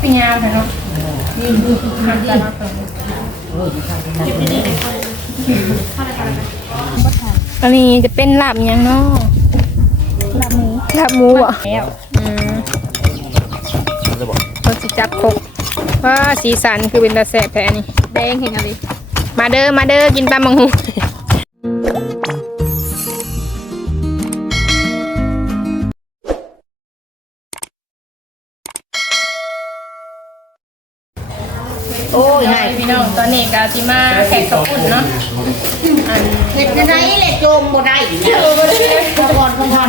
เป็นยาวเนาะมันจะมาตรงอันนี้จะเป็นลาบหยังเนาะลาบหมูลาบหมูอะแล้วอืมคนสิจับคกว่าสีสันคือเป็นตาแสบแท้นี่แดงเห็นอะไรมาเด้อมาเด้อกินตามมัง กาซิมาแขกขอบคุณเนาะอันเห็ดจะได้แหละโจมบ่ได้พอก่อนพอก่อน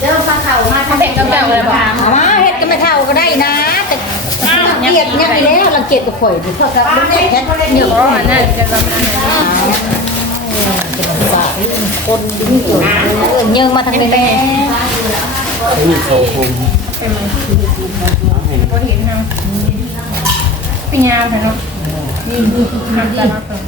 เดิมปลาเข่ามาถ้าเผ็ดก็แปลว่าอะไรเอามาเห็ดก็ไม่เท่าก็ได้นะ แต่รังเกียจเนี่ยไปแล้วรังเกียจกับข่อยดิเพราะกับมันเห็ดเยวเพราะว่านั่นจะรับอันนั้นคนดิ้นอยู่เออเยิงมาทางนี้ แม่นี่เขาคมเป็นคนเห็นทำเป็นยาค่ะเนาะนี่ทำแต่ละคน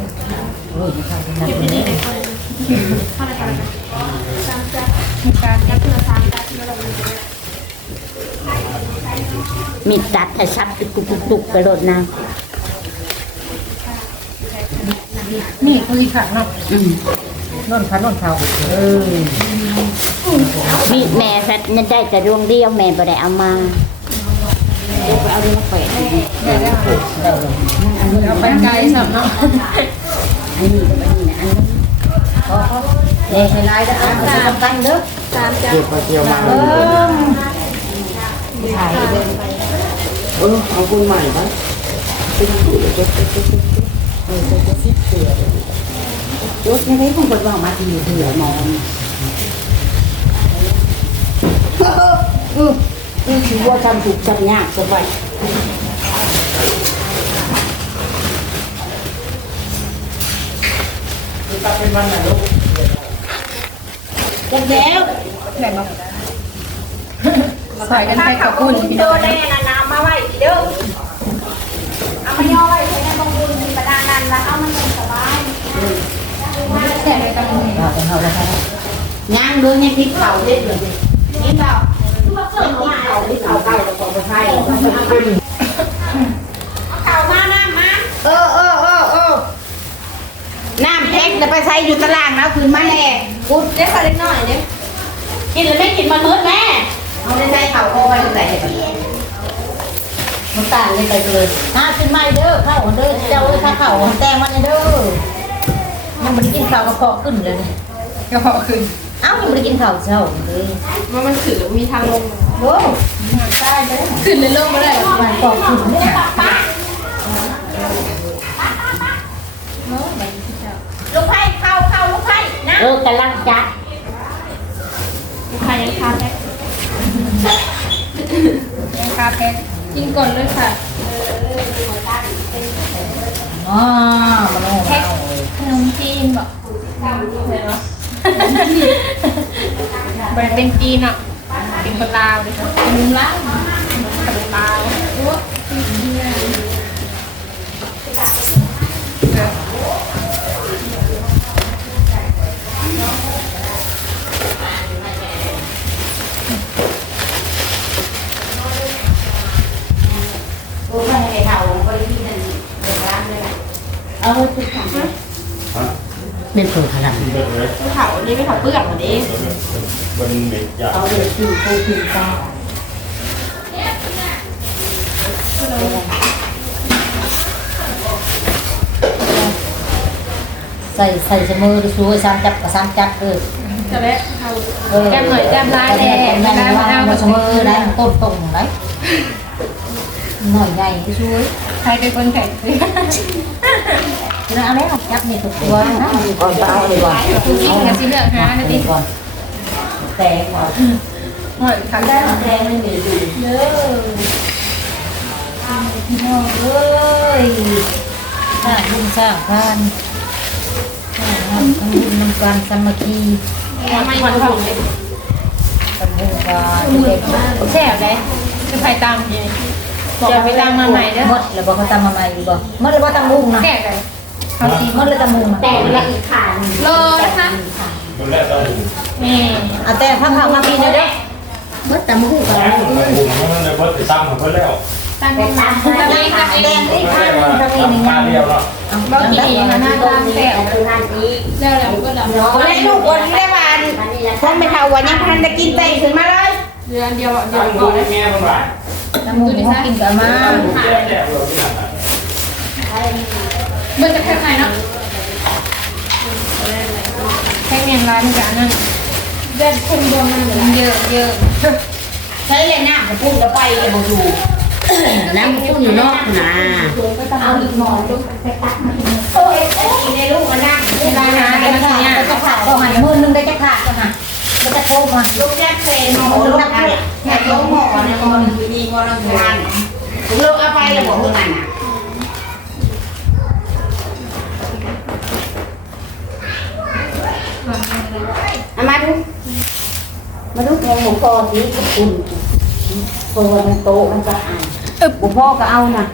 มีตัดแต่ชัดตุกตุกตุกไปรถนะนี่คือขันเนาะอืมนขันนนท์เขาเออ มีแม่แฟดนั่นได้แต่ดวงเดียวแม่บ่ได้เอามาเดี๋ยวไปเอาเรื่องมาแขวนเอาไปไกลสับเนาะอันนี้กับอันนี้นะอันนี้พอพอเด็กให้ลายเด้อเอาเอาตั้งเด้อตามจับเกี่ยวไปเกี่ยวมาเออถ่ายเลยเออเอาคุณใหม่ปะเออจะจะซิดเสือโอ๊ยไม่ได้คงเปิดว่ามาทีเสือมองเออเออเออถือว่าทำถูกทำยากสบายตัดเป็นวันไหนลูกจังแล้ว ไหนมาใส่กันไปกับคุณพี่น้องนะน้ำมาไว้เด้อเอามาย่อไว้ใช้ในบางบุญมีประดานันแล้วเอามันเป็นสบายแส่ไปกับมือย่างเรื่องยังพริกเผาเด็ดเลยนี่เปล่าพริกเผาพริกเผาเก่าแล้วก็ไปใช้ เก่ามาน้ำมาเออเออเออเออน้ำแพ็คจะไปใช้อยู่ตารางนะคืนมาแน่กูเด็กเล็กน้อยเนี่ยกินหรือไม่กินมันมืดแม่เอาได้ใช้เข่าก็ไว้ตรงไหนมันต่างกันไปเลยห้าขึ้นไม่เด้อเข้าเด้อเจ้าเลยถ้าเข่าแตงมันเด้อมันมันกินข้าวกระเพาะขึ้นเลยกระเพาะขึ้น เอ้ายังไม่ได้กินข้าวเช้าเลยมันมันถือมีทางลงโอ้ได้เลยขึ้นเลยลงมาได้มันกรอบขึ้นเนี่ยลูกไผ่เข้าเข้าลูกไผ่นะเออกำลังจัดลูกไผ่ยังคาแท็กยังคาแพ็กกินก่อนเลยค่ะอ๋อมันโอ้แพ็กขนมจีนบอก บริเป็นจีนอะเป็นคนลาวเลยค่ะเป็นมุมลาวขนลาวเออโอ้ไม่ให้เท่าบริษัทนั่นเดือดร้อนเลยเอาไว้ เป็นเปิดขนาดนี้เด็กเลยเผานี่ไม่เผาเปลือกเหมือนนี้บนเม็ดยาเอาเลยที่โคกินตาใส่ใส่เสมอดูสวยสามจับกับสามจับเลยจะได้เอาเออแก้มหน่อยแก้มร้ายแน่แก้มไม่ร้ายได้มาว่าเอามามาเสมอได้ต้นตรงได้หน่อยใหญ่ก็ช่วยใครเป็นคนแข่ง แล้วเอาแล้วจับนี่ตัวตัวนะก่อนเอาเลยก่อนผู้หญิงกันสิเลือกหานะติก่อนแต่ก่อนหมดทำได้แดงไม่มีดูเยอะพี่น้องเอ้ยสร้างบุญสร้างทานสร้างทำบุญนำการสามัคคีไม่หมดทองเลยสมุนกันเด็กแซ่บเลยคือใครตามยังบอกไปตามมาใหม่เด้อมดแล้วบอกเขาตามมาใหม่ดีบ่มดแล้วว่าตามลุงนะแซ่บเลย เขาสีมดแล้วตามลุงนะแต่ละอีกขาหนึ่งโลนะคะคนแรกต้องนี่เอาแต่พักเขามาพี่เด้อเมื่อตำหูกัแล้นวมันบุ๋มมันเลยเพิ่มไปตั้งมาเพิ่มแล้วตั้งแต่ตำตำเองตำเองนี่ไม่ข้าใช่วว่าตำเองตั้งนี่มาเดียวเนาะบ่กินเองนะหน้าตามแซ่บนั่นนี่แล้วแล้วก็ดำโอ้ยลูกคนได้บานคงไม่เท่าวันยังพันจะกินเตะขึ้นมาเลยเดือนเดียวเดียวตั้งก่ดูอนให้แม่มันว่าตำหูเขากินกับมา แย่แย่เลยที่นั่น เบิ่งจะแค่ไหนเนาะแค่เมียนร้านกันนั่นเดือนคงโดนมันเยอะเยอะใช้เลยน้ำกับปุ้นแล้วไปเลยบอกดูน้ำปุ้นอยู่นอกนะเอาอีกหมอนลูกไปตักมาโอ้ยกินในลูกมันนั่งเวลาหากันทีเนี้ยจะขาดก็หันมือนึงได้จะขาดก็หันมันจะโตมาลูกแยกเซนหมอลูกนักเนี่ยแค่ลูกหมอเนี่ยหมอหนึ่งอยู่นี่หมอหนึ่งอยู่นั่นลูกเอาไปแล้วบอกว่านั่นน่ะ เอามาดู มาดูแกงหมูกรอบนี้กับคุณเปิดมันโตมันจะอ่านบุพ่อก็เอานะ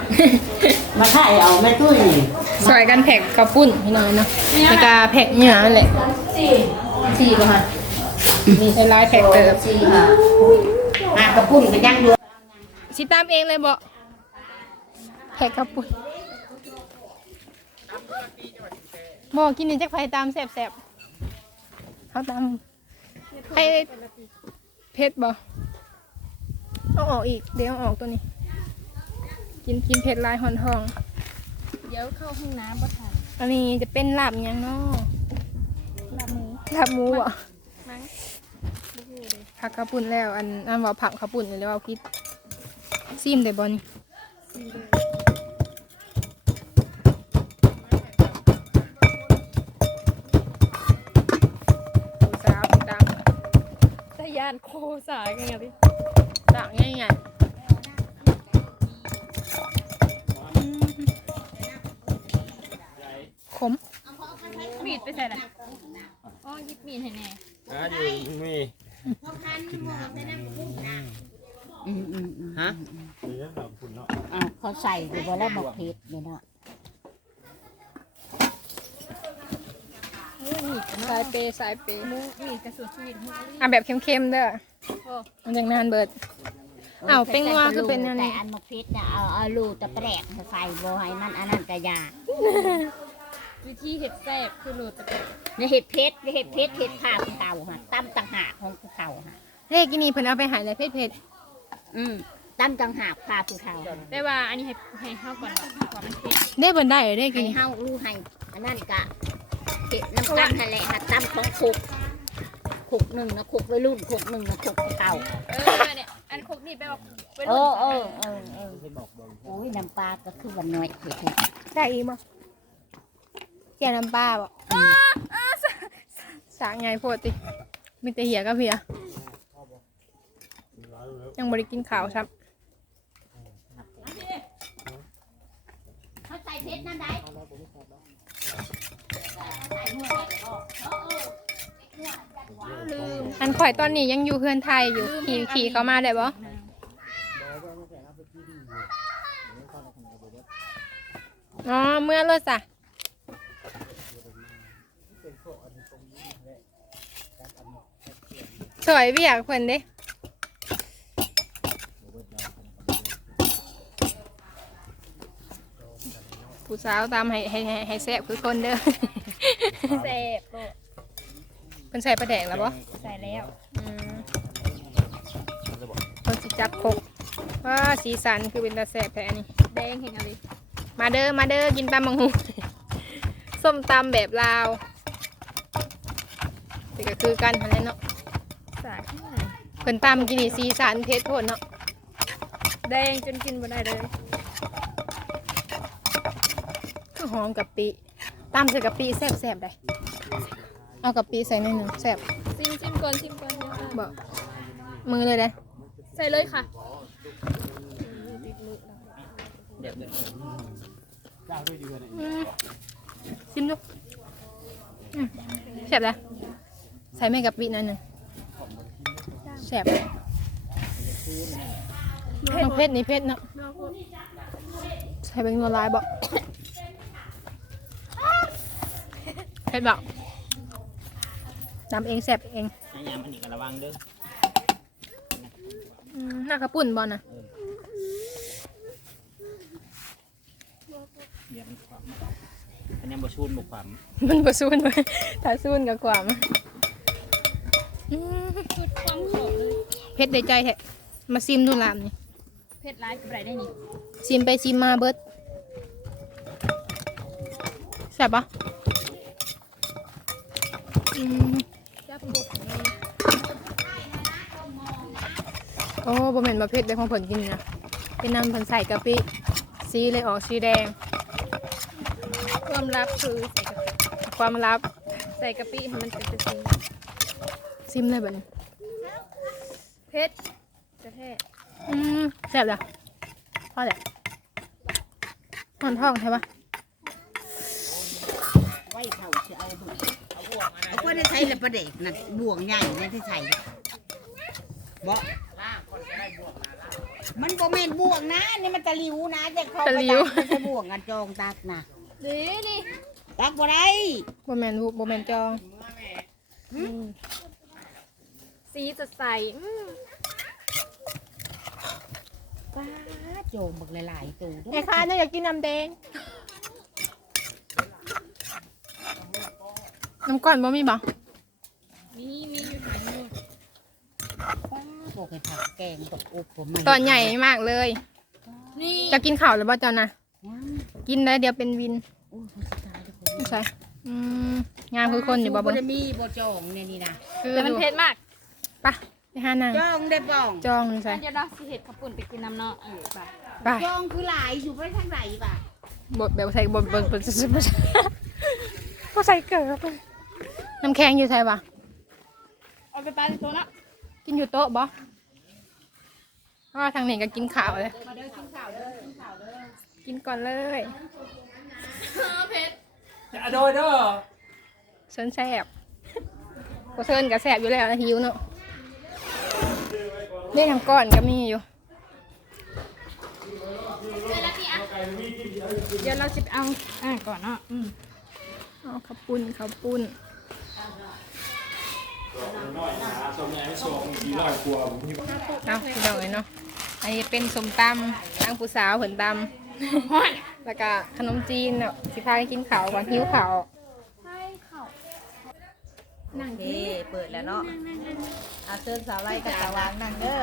มาถ่ายเอาแม่ตุ้ยนี่สวยกันแพ็กกระปุ้นพี่น้อยเนาะในกาแพ็กเนื้อนั่นแหละสี่ป่ะฮะมีใช้ลายแพ็กเติบสี่ค่ะอะกระปุ้นก็ยังอยู่สิตามเองเลยบ่แพ็กกระปุ้นบ่กินนี่จักไฟตามแซ่บๆ เขาตามให้เพชรบ่เอาออกอีก เดี๋ยวเอาออกตัวนี้ กินกินเผ็ดลายหอนทอง เดี๋ยวเข้าห้องน้ำบ่ทันอันนี้จะเป็นลาบหยังเนาะลาบหมูลาบหมูอะมั้งบ่ฮู้เลยผักกระปุ่นแล้ว อันอันว่าผักกระปุ่นหรือว่าพิษซิมได้บ่นี่ซีเลยดู สายกันไงพี่ต่างง่ายง่ายขมมีดไปใส่ละอ๋อหยิบมีดให้แน่อะอยู่นี่อืมอืมอืมฮะเดี๋ยวเราคุณเนาะอะเขาใส่ดูว่าแล้วบอกเพชรเนี่ยนะ สายเปย์สายเปย์หมูมีดกระสุนชีวิตหมูอะแบบเข้มๆเด้อโอ้มันยังนานเบิดอ้าวเป็นงัวคือเป็นอันนี้แต่อันมะเพชรเนี่ยเอาเอาลูกตะแปรกใส่บ่ให้มันอันนั้นกระยาวิธีเห็ดแซ่บคือโหลดตะเกียบในเห็ดเพชรในเห็ดเพชรเห็ดผ้าภูเขาฮะตั้มต่างหากของภูเขาฮะเลขกินี่เพิ่นเอาไปใหายเลยเผ็ดอืมตั้มต่างหากผ้าภูเขาแต่ว่าอันนี้ให้ให้เข้าก่อนว่าว่ามันเผ็ดๆได้เพิ่นได้เลขกิให้นี่เฮาลูกให้อันนั้นกะ เห็ดน้ำตั้มทะเลฮะตั้มของคุกคุกหนึ่งนะคุกวัยรุ่นคุกหนึ่งนะคุกเก่า เออเนี่ยอันครกนี่แปลว่าเป็นเออเออเออเออโอ้ยน้ำปลาก็คือวันน้อยเผ็ดได้อีกบ่เกี่ยน้ำปลาบ่สางไงโพดติมีแต่เหียกับเหียยังบ่ได้กินข้าวครับ เขาใส่เพชรนั่นได้ อันข่อยตอนนี้ยังอยู่เพื่อนไทยอยู่ขี่ขี่เขามาได้บ่อ๋อเมื่อรถจ้ะสวยเบียกเพิ่นเด้ผู้สาวตามให้ให้ให้ให้แซ่บคือคนเด้อ แซ่บโลดเพิ่นใส่ปลาแดกแล้วบ่ใส่แล้วอืมเพิ่นสิจับครกว่าสีสันคือเป็นตาแซ่บแท้อันนี้ แดงเห็นอะไรมาเด้อมาเด้อกินตำบังหู ส้มตำแบบลาวนี่ก็คือกันทันแหล้วเนาะสายข้างในเพิ่นตำกินนี่สีสันเพชรโพดเนาะแดงจนกินบ่ได้เลยคือหอมกะปิ ตำใส่กะปิแซ่บๆได้ เอากะปิใส่หน่อยหนึงแซ่บซิมซิมก่อนซิมก่อนบ่มือเลยเด้อใส่เลยค่ะอืมชิมดูอืมแซ่บเลยใส่แม่กะปิหน่อยหนึงแซ่บน้องเพชรนี่เพชรเนาะใช้เป็นนัวลายบอก เผ็ดบอกตำเองแซ่บเองยามอันนี้ก็ระวังเด้ออืมหน้ากระปุ่นบอลน่ะเดี๋ยวมันความอันนี้บ่ชูนบ่ความมันบ่ซูนไว้ถ้าซูนกับความอืมชุดความขอบเลยเพชรได้ใจแท้มาซิมดูลามนี่เพชรร้ายกับไรได้นี่ซิมไปซิมมาเบิดแซ่บปะ อืมจับกบนี่โอ้บ่แม่นประเภทได้ของเพิ่นกินนะเป็นน้ำเพิ่นใส่กะปิสีเลยออกสีแดง ความลับคือใส่กะปิความลับใส่กะปิให้มันเป็นสีซิมเลยบัดนี้เพชรกระแทกอืมแซ่บจ้ะพอแหละหอนท้องใช่ปะ ไว้เขาจะเอาเบิ่ง เอาคนที่ใช้ละประเด็กน่ะบ่วงใหญ่นั่นที่ใช้บ่มันบ่แม่นบ่วงนะนี่มันตะหลิวนะจะเข้าไปตักมันจะบ่วงกันจองตักนะดีนี่ตักบ่ได้บ่แม่นบุบ่แม่นจองสีสดใสอืมป้าโจมบักหลายๆตัวไอ้ค้าเนี่ยอยากกินน้ำแดง น้ำก้อนบ่มีบ่มีมีอยู่หายอยู่ป้าบอกให้ผักแกงกับอบผมตอนใหญ่มากเลย นี่จะกินข้าวหรือบ่เจ้านะว้าวกินได้เดี๋ยวเป็นวินโอ้ยผู้ชายทุกคนไม่ใช่อืมงานคือคนอยู่บ่บ่เบิ่งได้มีบ่จองเนี่ยนี่นะคือแต่มันเผ็ดมากไปไปหานางจองได้บ้องจองนี่ใช่มันจะเราสิเห็ดขับปุ่นไปกินน้ำเนาะเออไปไปจองคือหลายอยู่ไปทางไหนบ่ะบดแบบใส่บดบดบดบดก็ใส่เกลือไป น้ำแข็งอยู่ใช่ปะเอาไปปลาในโต๊ะเนาะกินอยู่โต๊ะบ่เพราะว่าทางนี้ก็กินข้าวเลย มาเด้อกินข้าวเด้อกินข้าวเด้อกินก่อนเลยเผ็ดจะโดยเด้อเซินแซ่บก็เซินกับแซ่บอยู่แล้วนะหิวเนาะเรียกน้ำก้อนก็มีอยู่ เดี๋ยวเราจะไปเอาอ่าก่อนเนาะอืมเอาข้าวปุ้นข้าวปุ้น น้อยนะสมใหญ่ไม่สมดีร้อยกว่าผมที่เอาพี่น้องเลยเนาะอันนี้เป็นสมตำทางผู้สาวเผินตำแล้วก็ขนมจีนเนาะสิพากันกินข้าวก่อนหิวข้าวให้เข่านั่งเด้เปิดแล้วเนาะอาเชิญสาวไล่กับสาววางนั่งเด้อ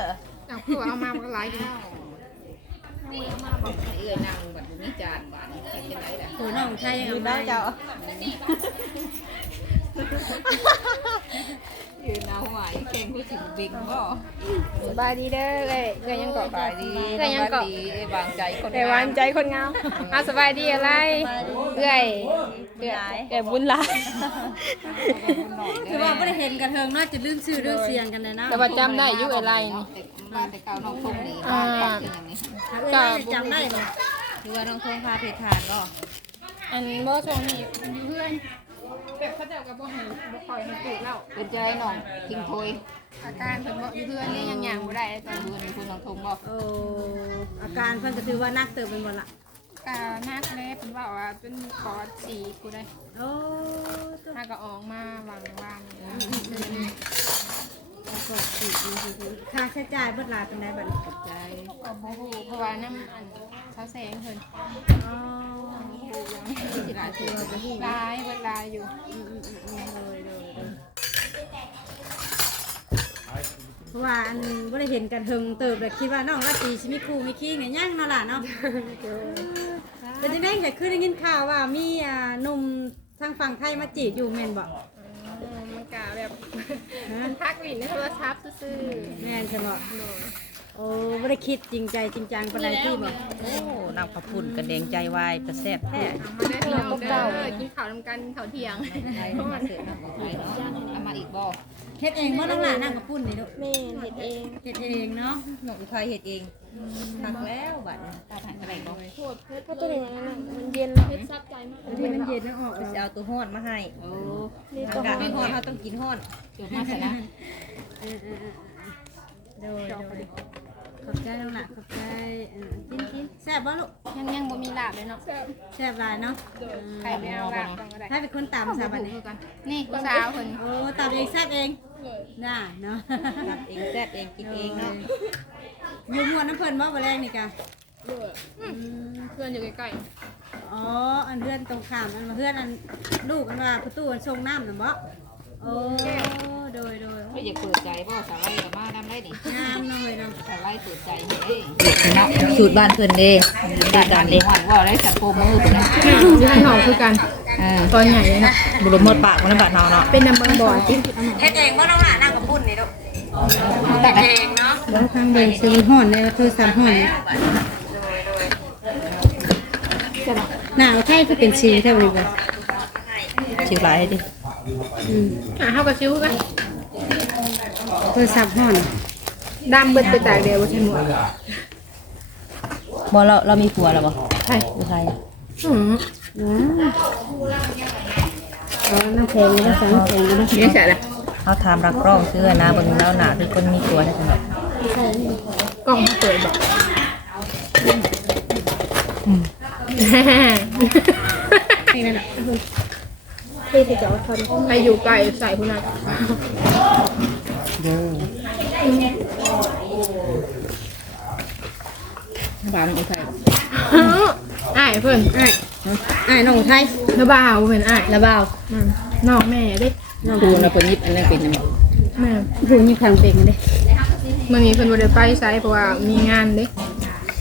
เอาคือว่าเอามามันก็หลายอยู่เอื้อยนั่งบัดนี้จานบานไปจังไดล่ะโอ้น้องชายยืนเนาะเจ้า ยืนเอาหวายเก่งผู้ถึงบิ๊กบ่สบายดีเด้อเอ้ยเอ้ยยังเกาะสบายดีเอ้ยยังเกาะดีเอ้ยวางใจคนเอ้ยวานใจคนเงาเอาสบายดีอะไรเอ้ยเอ้ยเอ้ยบุญหลายคือว่าไม่ได้เห็นกันเทิงเนาะจะลืมชื่อเรื่องเสียงกันเลยนะแต่ว่าจำได้อยุอะไรนี่มาแต่เก่าน้องทงนี่อ่าอย่างนี้ก็จำได้บ่คือว่าน้องทงพาเพชรทานบ่อันบ่ทรงนี่อยู่เพื่อน แบบเขาเจ้ากับบ่ให้บ่คอยให้ปลูกแล้ว เป็นใจน้องทิ้งโทยอาการเพิ่นบ่อยู่เพื่อนนี่ยังหยังบ่ได้แต่ดูนี่คุณน้องทงบ่โอ้อาการเพิ่นก็ถือว่านักเติบเป็นหมดละก็นักแล้เพิ่นว่าว่าเป็นปอดสีกูได้โอ้ถ้าก็ออกมาวางวางกดติดนี่คือค่าใช้จ่ายเบิดหลายเป็นไดบัดนี้ใจก็บ่ฮู้เพราะว่าน้ำอันเขาแสงเพิ่นอ๋อที่ห ลายคือว่าจะฮู้ลายเบิดลายอยู่อืมอืมอืมอืมเลยเลยเลยเพราะว่าอันบ่ได้เห็นกันเทิงเติบเลยคิดว่าน้องราตรีสิมีครูมีขี้เนี่ยยังเนาะล่ะเนาะเป็นจังได๋ก็คือได้ยินข่าวว่ามีอ่าหนุ่มทางฝั่งไทยมาจีบอยู่แม่นบ่อืมมันกะแบบฮะมันพักวินในโทรศัพท์ซื่อแม่นใช่บ่ โอ้ไม่ได้คิดจริงใจจริงจังปานใดที่บ่โอ้นางพระพุ่นกระเดงใจวายแต่แซ่บแท้ๆมาได้พี่น้องเด้อกินข้าวนำกันข้าวเที่ยงไทยมาเสิร์ฟน้ำของไทยเนาะเอามาอีกบ่เฮ็ดเองบ่น้องหลานนั่งกับปุ้นนี่ลูกแม่เฮ็ดเองเฮ็ดเองเนาะหนกอุทัยเฮ็ดเองตักแล้วบัดนี้ตาทานอะไรบ่เพราะตัวนี้มันมันเย็นแล้วเพชรซับใจมากที่มันเย็นแล้วออกจะแล้วเอาตัวฮ้อนมาให้โอ้อากาศไม่ฮ้อนเขาต้องกินฮ้อนจบมาใส่นะเออเออเออโดยโดย ขอบใจน้องหลานขอบใจเออกินกินแซ่บบ่ลูกยังยังบ่มีลาบเลยเนาะแซ่บหลายเนาะใครไม่เอาลาบก่อนก็ได้ถ้าเป็นคนตามสาบันนี่นี่ผู้สาวเพิ่นโอ้ตามเองแซ่บเองแน่าเนาะตัดเองแซ่บเองกินเองเนาะอยู่ม่วนน้ำเพิ่นบ่บ่แรงนี่กะเพื่อนอยู่ใกล้อ๋ออันเพื่อนตรงข้ามอันว่าเพื่อนอันลูกอันว่าประตูอันส่งน้ำน่ะบ่โอ้ โดยโดยก็อย่าเปิดใจเพราะสาไลกับมาน้ำได้ดิงามเนาะเลยเนาะสาไลเปิดใจเฮ้ยเนาะสูตรบ้านเพิ่นเด้บ้านการเด้หวังว่าได้สัมโพมือเพิ่นนะๆที่ให้หอมคือกันอ่าตอนใหญ่เลยนะบุรุษหมดปากมันนะบาดเนาเนาะเป็นน้ำบางบ่อที่เฮ็ดเองบ่น้องหลานนั่งกับปุ่นนี่ลูกตักแล้วทางเดินซื้อห่อนในโทรศัพท์ห่อนหน้าใช่คือเป็นชีเท่านี้บ่ชิวหลายดิอืมอะเฮากระชิวกัน โทรศัพท์ห่อนดำเบิดไปตากแดดบ่ทันหมดบ่เราเรามีผัวแล้วบ่ใช่ผู้ชายอืมว้าวอ๋อน้ำแข็งนี่ก็สั่งน้ำแข็งนี่นะนี่ใช่ละเขาถามรักร้องเชื่อนะเบิ่งแล้วหนาคือคนมีผัวได้จังได๋กล้องเขาเปิดบอกใครอยู่ไกลใส่คุณนัท บ้านผู้ชายอ้ายเพิ่นอ้ายอ้ายน้องอุทัยระบ่าวเพิ่นอ้ายระบ่าวอืมน้องแม่เด้ครูนะเพิ่นยิบอันนั้นเป็นจังได๋แม่ผู้มีความเป็นกันเด้มื้อนี้เพิ่นบ่ได้ไปไสเพราะว่ามีงานเด้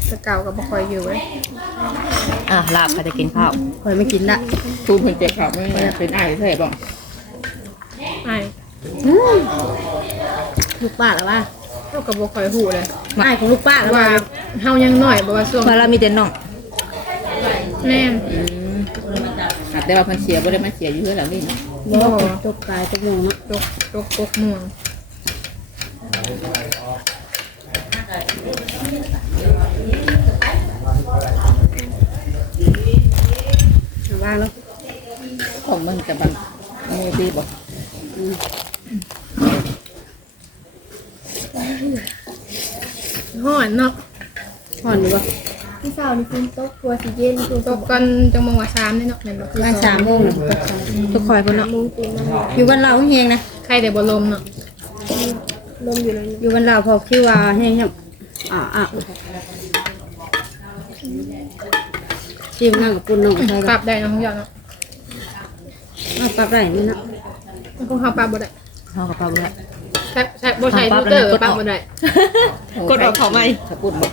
แต่เก่าก็บ่ค่อยอยู่เว้ยอะลาบเขาจะกินข้าวข่อยไม่กินละ ครูเพิ่นเจ็บข้าวไม่เป็นอ้ายใช่บ่อ้าย ลูกป้าหรอวะเราก็บ่ค่อยฮู้เลยอ้ายของลูกป้าหรอว่าว่าเฮายังน้อยบ่ว่าช่วงเพราะเรามีแต่น้องแม่นอืมแต่ว่าเพิ่นเสียบ่ได้มาเสียอยู่เฮือนหลังนี้เนาะบ่ตกกายตกหมองเนาะตกตกตกม่วงว่างแล้วของมันจะบังมือดีบ่ อนเนาะห่อนอยู่บ่พี่สาวนี่คุณตกตัวสีเย็นคุณตกกันจังโมงว่า3นี่เนาะแม่นบ่ว่างสามโมงน่ะตกสามตกคอยเพิ่นเนาะ มุงตีมันอยู่วันเราเฮงนะ ใครได้บ่ลมเนาะลมอยู่ในอยู่วันเราพอคิดว่าเฮงครับอ่าอ่าชิมนั่งกับปุ่นน้องอุทัยปรับได้เนาะทุกอย่างเนาะเอาปรับได้นี่เนาะมันคงเฮาปรับบ่ได้เฮากับป้าบ่ได้ ใช่ใช่บ่ใช่ลูกเตอร์ปรับบ่ได้กดออกเขาไหมขปุ่นบ่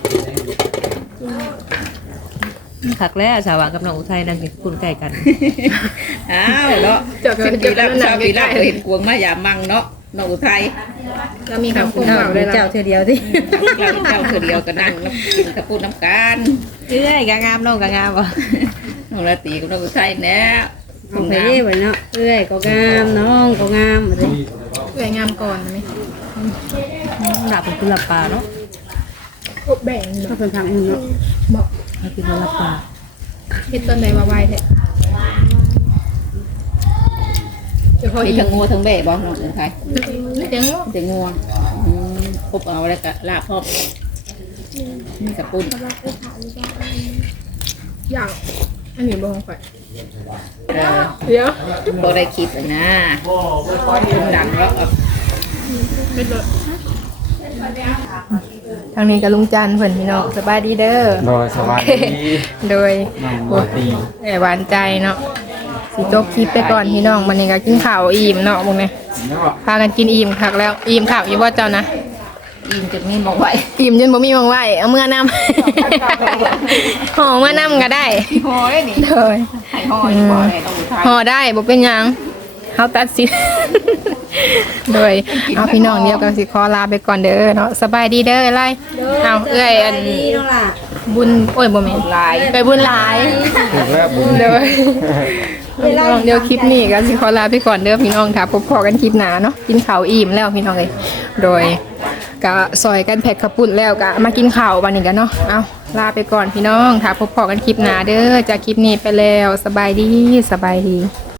คักแล้วสาวากับน้องอุทัยนั่งกินปุ่นใกล้กันอ้าวเนาะเจ้าก็สิบเจาปีก็แล้วนั่ชาวปีใกแล้ล้วเห็นกวงมาอย่ามั่งเนาะน้องอุทัยๆแล้วมีคำคมเจ้าเบาได้เจ้าละเธอเดียวที่เราเจ้าคือเดียวก็นั่งกินขปุ่นน้ำกันเอ้ยกะงามน้องกะงามบ่น้องราตรีกับน้องอุทัยแน่เอาไปเว้ยเนาะเอ้ยก็งามน้องก็งามเลยสวยงามก่อนนะนี่ หลับเป็นกุหลาบปลาเนาะครบแบ่งก็เป็นทางอื่นเนาะบอกให้กินกุหลาบปลาเฮ็ดต้นใดว่าไวแท้เดี๋ยวพอมีอีกทั้งงัวทั้งแบะบ่น้องอุทัยเสียงลูกแต่งัวอืมครบเอาแล้วก็ลาบพร้อมมีกระปุ่นอย่าง อันนี้บ่ของข่อยเออเดี๋ยวบ่ได้คิดอะนะคุณดังแล้วเอา ทางนี้กับลุงจันเพิ่นพี่น้องสบายดีเด้อ โดยสบายดีโดยน้องบัวตีแอบหวานใจเนาะสิจบคลิปไปก่อนพี่น้องวันนี้ก็กินข้าวอิ่มเนาะพวกนี้เนาะพากันกินอิ่มคักแล้วอิ่มข้าวอยู่ว่าเจ้านะอิ่มจนมีบอกไว้อิ่มจนบ่มีมังไหวเอาเมื่อนำห่อเมื่อนำก็ได้ห่อได้นี่เด้อไข่ห่ออยู่บ่ได้ต้องอุทัยห่อได้บ่เป็นหยังเฮาตัดสิน โดยเอาพี่น้องเดียวกันสิขอลาไปก่อนเด้อเนาะสบายดีเด้อไล่เอาเอ้ยอันดีเนาะล่ะบุญโอ้ยบ่แม่นลายไปบุญหลายถึงแล้วบุญเด้อพี่น้องเดี๋ยวคลิปนี้ก็สิขอลาไปก่อนเด้อพี่น้องค่ะพบพอกันคลิปหน้าเนาะกินข้าวอิ่มแล้วพี่น้องเอ้ยโดยก็ซอยกันแพ็คข้าวปุ้นแล้วก็มากินข้าวบัดนี้กันเนาะเอาลาไปก่อนพี่น้องค่ะพบพอกันคลิปหน้าเด้อจากคลิปนี้ไปแล้วสบายดีสบายดี